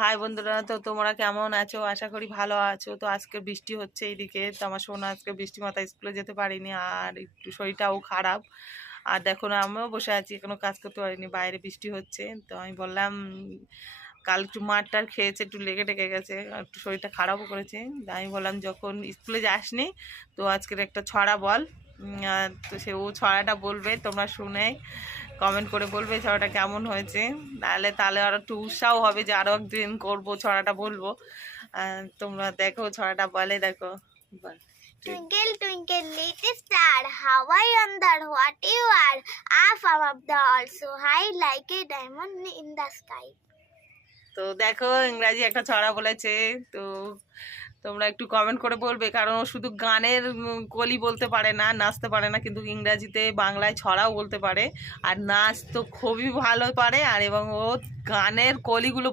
High বন্ধুরা, তো তোমরা কেমন আছো? আশা করি ভালো আছো। তো আজকে বৃষ্টি হচ্ছে এইদিকে, তো আমার সোনা আজকে বৃষ্টি মাথায় স্কুলে যেতে পারিনি, আর একটু শরীরটাও খারাপ। আর দেখো না, আমিও বসে আছি, কোনো কাজ করতে পারিনি, বাইরে বৃষ্টি হচ্ছে। তো আমি বললাম কাল একটু মারটার খেয়েছে, একটু লেগে টেগে গেছে, আর একটু শরীরটা খারাপও করেছে। আমি বললাম যখন স্কুলে যাসনি, তো আজকের একটা ছড়া বল। তো সে ও ছড়াটা বলবে, তোমরা শুনে কমেন্ট করে বলবে ছড়াটা কেমন হয়েছে। তাহলে তাহলে আরো একটু উৎসাহ হবে যে আরো একদিন করবো, ছড়াটা বলবো। তোমরা দেখো ছড়াটা বলে, দেখো বল। Twinkle, twinkle, little star, how I wonder what you are. Up above the all so high, like a diamond in the sky. তো দেখো ইংরাজি একটা ছড়া বলেছে। তো তোমরা একটু কমেন্ট করে বলবে, কারণ ও শুধু গানের কলি বলতে পারে না, নাচতে পারে না, কিন্তু ইংরাজিতে বাংলায় ছড়াও বলতে পারে। আর নাচ তো খুবই ভালো পারে, আর এবং ও গানের কলিগুলো